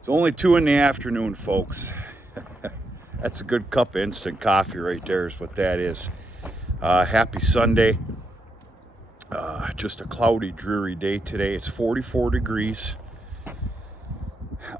It's only 2 in the afternoon, folks. That's a good cup of instant coffee right there is what that is. Happy Sunday. Just a cloudy, dreary day today. It's 44 degrees.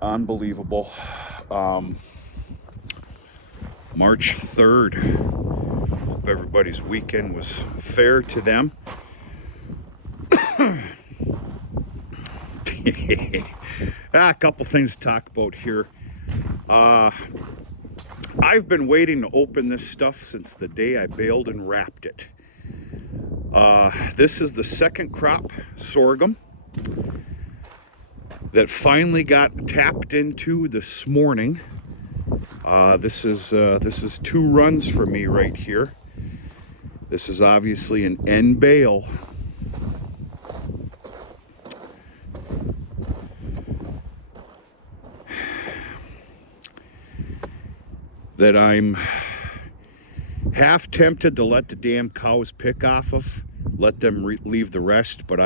Unbelievable. March 3rd. Hope everybody's weekend was fair to them. A couple things to talk about here. I've been waiting to open this stuff since the day I baled and wrapped it. This is the second crop sorghum that finally got tapped into this morning. This is 2 runs for me right here. This is obviously an end bale. That I'm half tempted to let the damn cows pick off of, let them leave the rest, but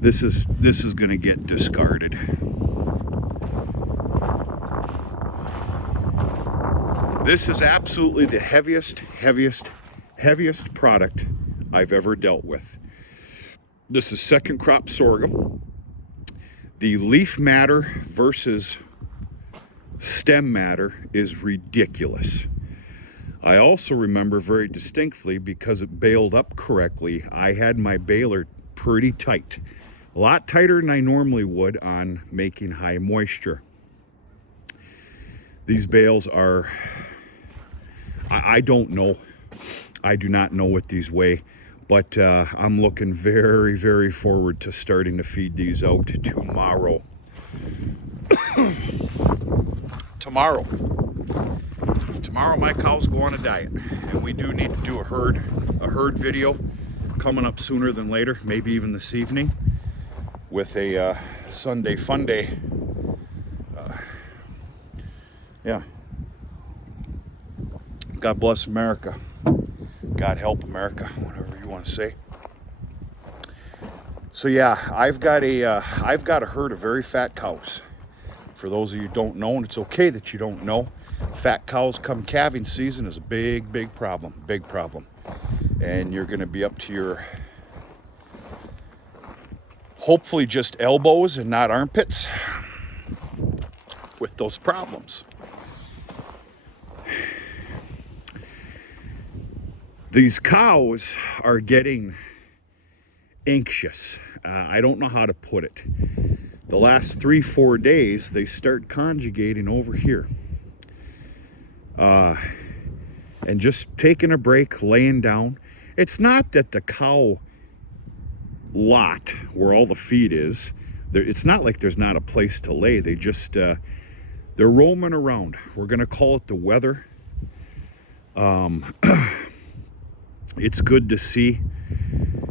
this is going to get discarded. This is absolutely the heaviest product I've ever dealt with. This is second crop sorghum. The leaf matter versus stem matter is ridiculous. I also remember very distinctly, because it baled up correctly, I had my baler pretty tight. A lot tighter than I normally would on making high moisture. These bales are, I don't know. I do not know what these weigh, but I'm looking very, very forward to starting to feed these out tomorrow. Tomorrow my cows go on a diet, and we do need to do a herd video coming up sooner than later, maybe even this evening, with a Sunday fun day. Yeah. God bless America. God help America, whatever you want to say. So yeah, I've got a herd of very fat cows. For those of you who don't know, and it's okay that you don't know, fat cows come calving season is a big problem. And you're going to be up to your, hopefully just elbows and not armpits with those problems. These cows are getting anxious. I don't know how to put it. The last 3-4 days, they start conjugating over here. And just taking a break, laying down. It's not that the cow lot, where all the feed is, it's not like there's not a place to lay. They just, they're roaming around. We're going to call it the weather. It's good to see.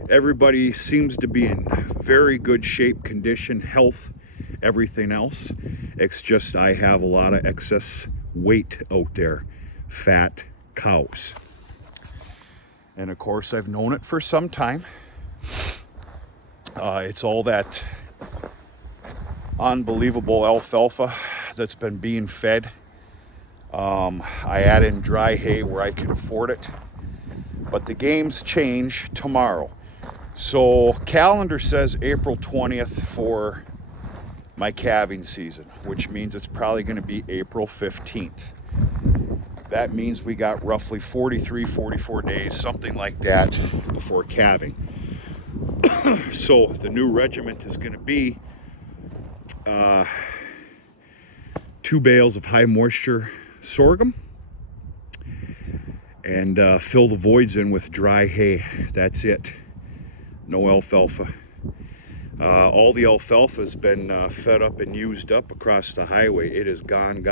Everybody seems to be in very good shape, condition, health, everything else. It's just I have a lot of excess weight out there, fat cows. And of course, I've known it for some time. It's all that unbelievable alfalfa that's been being fed. I add in dry hay where I can afford it. But the games change tomorrow. So calendar says April 20th for my calving season, which means it's probably going to be April 15th. That means we got roughly 43, 44 days, something like that, before calving. So the new regiment is going to be 2 bales of high moisture sorghum and fill the voids in with dry hay. That's it. No alfalfa. All the alfalfa has been fed up and used up across the highway. It is gone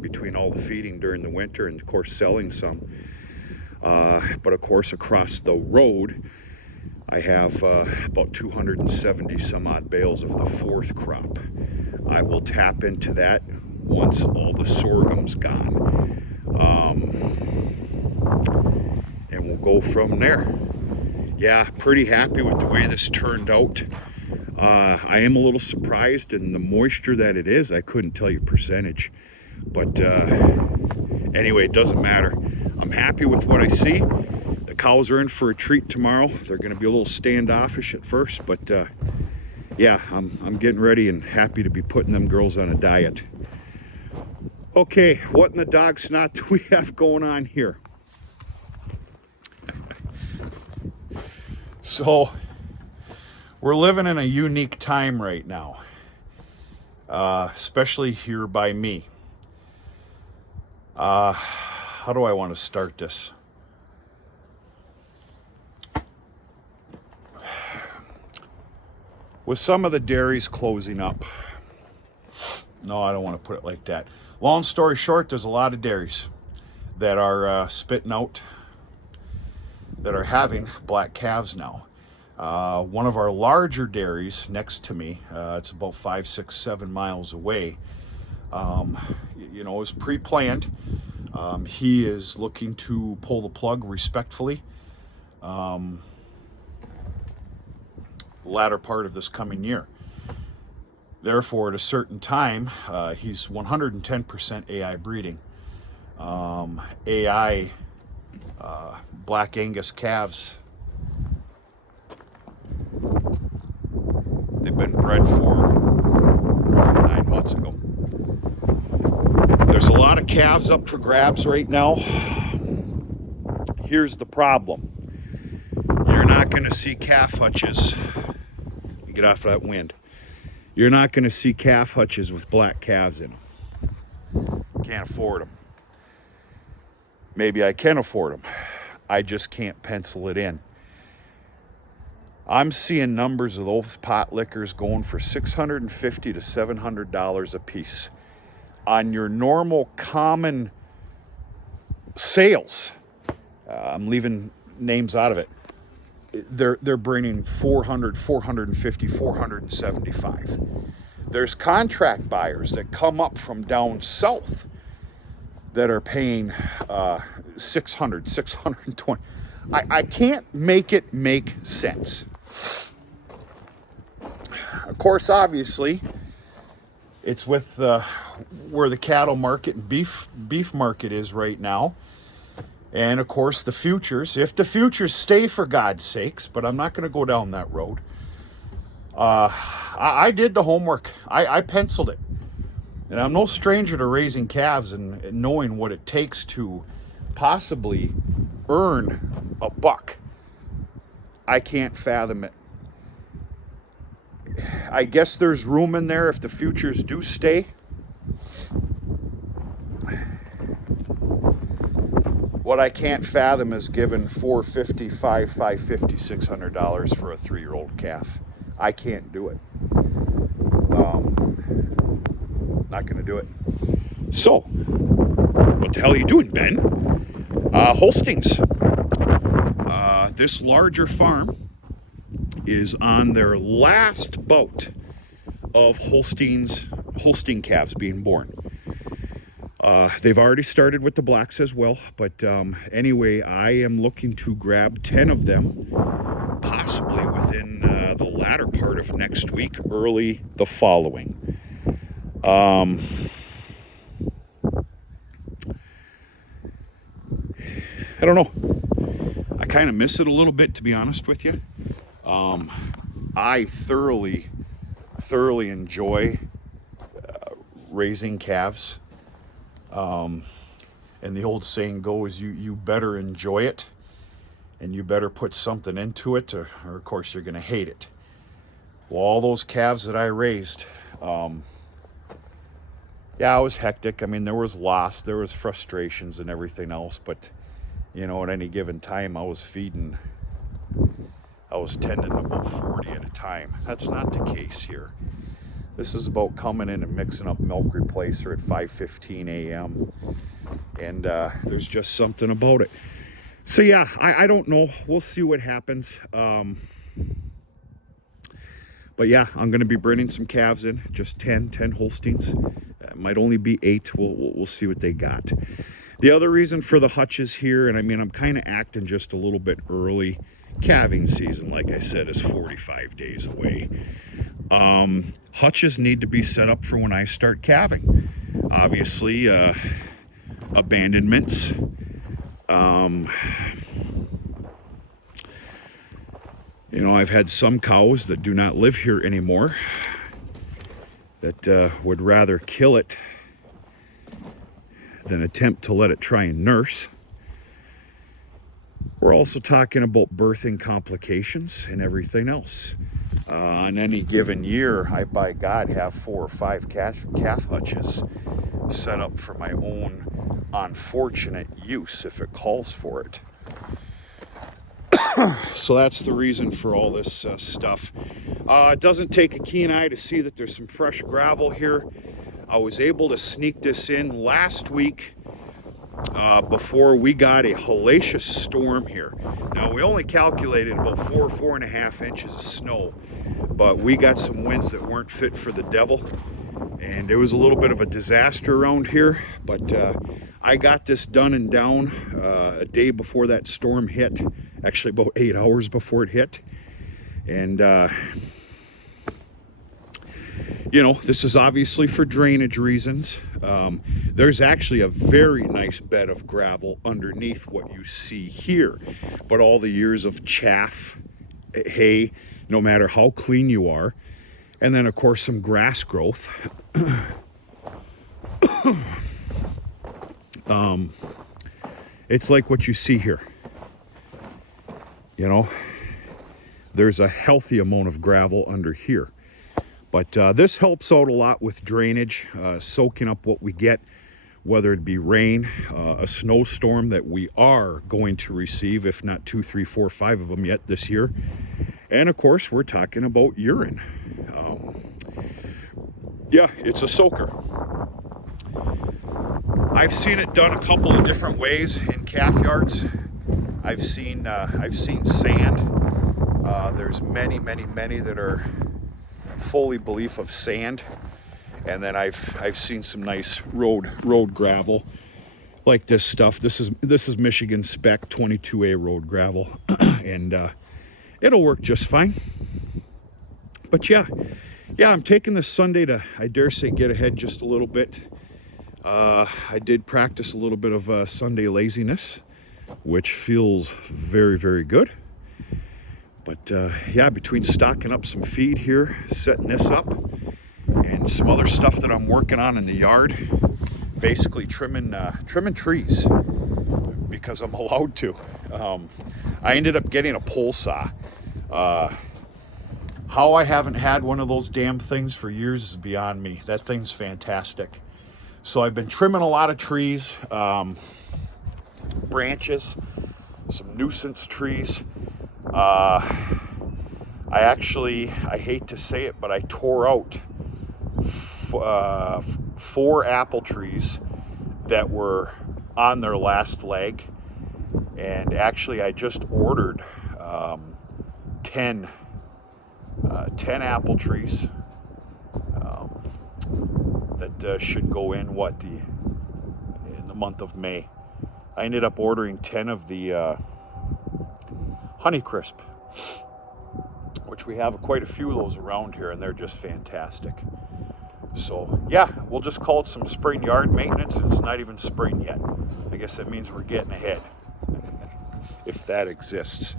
between all the feeding during the winter and, of course, selling some. But, of course, across the road, I have about 270 some odd bales of the 4th crop. I will tap into that once all the sorghum's gone. And we'll go from there. Yeah, pretty happy with the way this turned out. I am a little surprised in the moisture that it is. I couldn't tell you percentage, but anyway, it doesn't matter. I'm happy with what I see. The cows are in for a treat tomorrow. They're going to be a little standoffish at first, but yeah, I'm getting ready and happy to be putting them girls on a diet. Okay, what in the dog snot do we have going on here? So, we're living in a unique time right now, especially here by me. How do I want to start this? With some of the dairies closing up. No, I don't want to put it like that. Long story short, there's a lot of dairies that are spitting out, that are having black calves now. One of our larger dairies next to me, it's about 5, 6, 7 miles away, you know, is pre-planned. He is looking to pull the plug respectfully. Latter part of this coming year. Therefore, at a certain time, he's 110% AI breeding. AI Black Angus calves, they've been bred for roughly 9 months ago. There's a lot of calves up for grabs right now. Here's the problem. You're not going to see calf hutches. Get off that wind. You're not going to see calf hutches with black calves in them. Can't afford them. Maybe I can afford them. I just can't pencil it in. I'm seeing numbers of those pot lickers going for $650 to $700 a piece on your normal common sales. I'm leaving names out of it. They're bringing 400, 450, 475. There's contract buyers that come up from down south that are paying 600, 620. I can't make it make sense. Of course, obviously, it's with where the cattle market and beef market is right now. And of course, the futures, if the futures stay, for God's sakes, but I'm not going to go down that road. I did the homework. I penciled it. And I'm no stranger to raising calves and knowing what it takes to possibly earn a buck. I can't fathom it. I guess there's room in there if the futures do stay. What I can't fathom is giving $450, $550, $600 for a 3-year-old calf. I can't do it. Not going to do it. So, what the hell are you doing, Ben? Holsteins. This larger farm is on their last bout of Holstein calves being born. They've already started with the blacks as well, but anyway, I am looking to grab 10 of them, possibly within the latter part of next week, early the following. I don't know. I kind of miss it a little bit, to be honest with you. I thoroughly enjoy raising calves. And the old saying goes, you better enjoy it, and you better put something into it, or of course you're going to hate it. Well, all those calves that I raised, yeah, it was hectic. I mean, there was loss, there was frustrations and everything else, but you know, at any given time, I was tending about 40 at a time. That's not the case here. This is about coming in and mixing up milk replacer at 5:15 a.m. And there's just something about it. So yeah, I don't know. We'll see what happens. But yeah, I'm going to be bringing some calves in. Just 10 Holsteins. It might only be 8. We'll see what they got. The other reason for the hutches here, and I mean, I'm kind of acting just a little bit early. Calving season, like I said, is 45 days away. Hutches need to be set up for when I start calving. Obviously, abandonments. You know, I've had some cows that do not live here anymore that would rather kill it than attempt to let it try and nurse. We're also talking about birthing complications and everything else. On any given year, I, by God, have 4 or 5 calf hutches set up for my own unfortunate use if it calls for it. So that's the reason for all this stuff. It doesn't take a keen eye to see that there's some fresh gravel here. I was able to sneak this in last week before we got a hellacious storm here. Now, we only calculated about 4.5 inches of snow, but we got some winds that weren't fit for the devil, and it was a little bit of a disaster around here. But I got this done and down a day before that storm hit, actually about 8 hours before it hit. And you know, this is obviously for drainage reasons. There's actually a very nice bed of gravel underneath what you see here. But all the years of chaff, hay, no matter how clean you are, and then of course some grass growth. It's like what you see here. You know, there's a healthy amount of gravel under here. But this helps out a lot with drainage, soaking up what we get, whether it be rain, a snowstorm that we are going to receive, if not 2, 3, 4, 5 of them yet this year. And of course, we're talking about urine. Yeah, it's a soaker. I've seen it done a couple of different ways in calf yards. I've seen sand. There's many that are fully belief of sand, and then I've seen some nice road gravel like this stuff. This is Michigan spec 22A road gravel, and it'll work just fine. But yeah, I'm taking this Sunday to, I dare say, get ahead just a little bit. I did practice a little bit of Sunday laziness, which feels very good. But yeah, between stocking up some feed here, setting this up, and some other stuff that I'm working on in the yard, basically trimming trees because I'm allowed to. I ended up getting a pole saw. How I haven't had one of those damn things for years is beyond me. That thing's fantastic. So I've been trimming a lot of trees, branches, some nuisance trees. I hate to say it, but I tore out 4 apple trees that were on their last leg. And actually, I just ordered 10 apple trees that should go in in the month of May. I ended up ordering 10 of the Honeycrisp, which we have quite a few of those around here, and they're just fantastic. So yeah, we'll just call it some spring yard maintenance, and it's not even spring yet. I guess that means we're getting ahead, if that exists.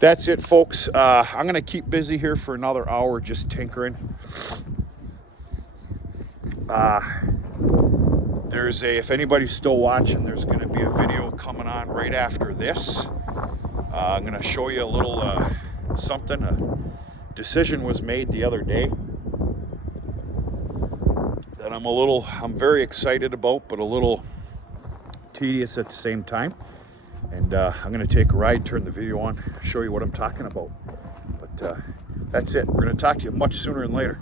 That's it, folks. I'm gonna keep busy here for another hour just tinkering. If anybody's still watching, there's gonna be a video coming on right after this. I'm going to show you a little something. A decision was made the other day that I'm very excited about, but a little tedious at the same time. And I'm going to take a ride, turn the video on, show you what I'm talking about. But that's it. We're going to talk to you much sooner than later.